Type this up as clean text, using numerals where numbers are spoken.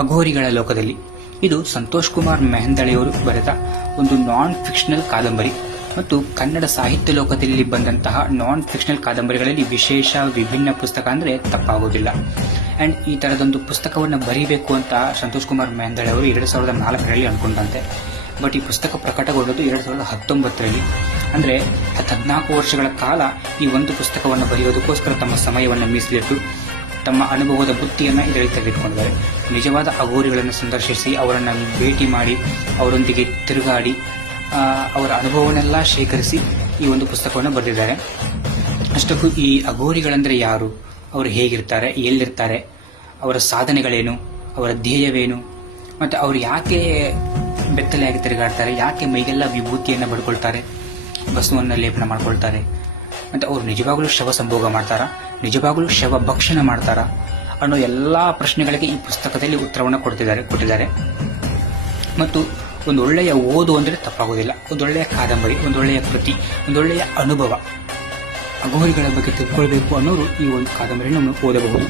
ಅಘೋರಿಗಳ ಲೋಕದಲ್ಲಿ. ಇದು ಸಂತೋಷ್ ಕುಮಾರ್ ಮೆಹಂದಳೆಯವರು ಬರೆದ ಒಂದು ನಾನ್ ಫಿಕ್ಷನಲ್ ಕಾದಂಬರಿ ಮತ್ತು ಕನ್ನಡ ಸಾಹಿತ್ಯ ಲೋಕದಲ್ಲಿ ಬಂದಂತಹ ನಾನ್ ಫಿಕ್ಷನಲ್ ಕಾದಂಬರಿಗಳಲ್ಲಿ ವಿಶೇಷ ವಿಭಿನ್ನ ಪುಸ್ತಕ ಅಂದರೆ ತಪ್ಪಾಗೋದಿಲ್ಲ. ಆ್ಯಂಡ್ ಈ ಥರದೊಂದು ಪುಸ್ತಕವನ್ನು ಬರೀಬೇಕು ಅಂತ ಸಂತೋಷ್ ಕುಮಾರ್ ಮೆಹಂದಳೆ ಅವರು 2004ರಲ್ಲಿ ಅಂದ್ಕೊಂಡಂತೆ. ಬಟ್ ಈ ಪುಸ್ತಕ ಪ್ರಕಟಗೊಂಡದ್ದು 2019ರಲ್ಲಿ. ಅಂದರೆ 14 ವರ್ಷಗಳ ಕಾಲ ಈ ಒಂದು ಪುಸ್ತಕವನ್ನು ಬರೆಯೋದಕ್ಕೋಸ್ಕರ ತಮ್ಮ ಸಮಯವನ್ನು ಮೀಸಲಿಟ್ಟು ತಮ್ಮ ಅನುಭವದ ಬುತ್ತಿಯನ್ನು ಇದರಲ್ಲಿ ತೆಗೆದುಕೊಂಡಿದ್ದಾರೆ. ನಿಜವಾದ ಅಘೋರಿಗಳನ್ನು ಸಂದರ್ಶಿಸಿ ಅವರನ್ನು ಭೇಟಿ ಮಾಡಿ ಅವರೊಂದಿಗೆ ತಿರುಗಾಡಿ ಅವರ ಅನುಭವವನ್ನೆಲ್ಲ ಶೇಖರಿಸಿ ಈ ಒಂದು ಪುಸ್ತಕವನ್ನು ಬರೆದಿದ್ದಾರೆ. ಅಷ್ಟಕ್ಕೂ ಈ ಅಘೋರಿಗಳಂದರೆ ಯಾರು, ಅವರು ಹೇಗಿರ್ತಾರೆ, ಎಲ್ಲಿರ್ತಾರೆ, ಅವರ ಸಾಧನೆಗಳೇನು, ಅವರ ಧ್ಯೇಯವೇನು, ಮತ್ತು ಅವರು ಯಾಕೆ ಬೆತ್ತಲೆಯಾಗಿ ತಿರುಗಾಡ್ತಾರೆ, ಯಾಕೆ ಮೈಗೆಲ್ಲ ವಿಭೂತಿಯನ್ನು ಬಡ್ಕೊಳ್ತಾರೆ, ಬಸವನ್ನ ಲೇಪನ ಮಾಡ್ಕೊಳ್ತಾರೆ, ಮತ್ತು ಅವರು ನಿಜವಾಗಲೂ ಶವ ಸಂಭೋಗ ಮಾಡ್ತಾರಾ, ನಿಜವಾಗಲೂ ಶವ ಭಕ್ಷಣ ಮಾಡ್ತಾರಾ ಅನ್ನೋ ಎಲ್ಲ ಪ್ರಶ್ನೆಗಳಿಗೆ ಈ ಪುಸ್ತಕದಲ್ಲಿ ಉತ್ತರವನ್ನು ಕೊಟ್ಟಿದ್ದಾರೆ. ಮತ್ತು ಒಂದೊಳ್ಳೆಯ ಓದು ಅಂದರೆ ತಪ್ಪಾಗೋದಿಲ್ಲ. ಒಂದೊಳ್ಳೆಯ ಕಾದಂಬರಿ, ಒಂದೊಳ್ಳೆಯ ಕೃತಿ, ಒಂದೊಳ್ಳೆಯ ಅನುಭವ. ಅಘೋರಿಗಳ ಬಗ್ಗೆ ತಿಳ್ಕೊಳ್ಬೇಕು ಅನ್ನೋರು ಈ ಒಂದು ಕಾದಂಬರಿಯನ್ನು ಓದಬಹುದು.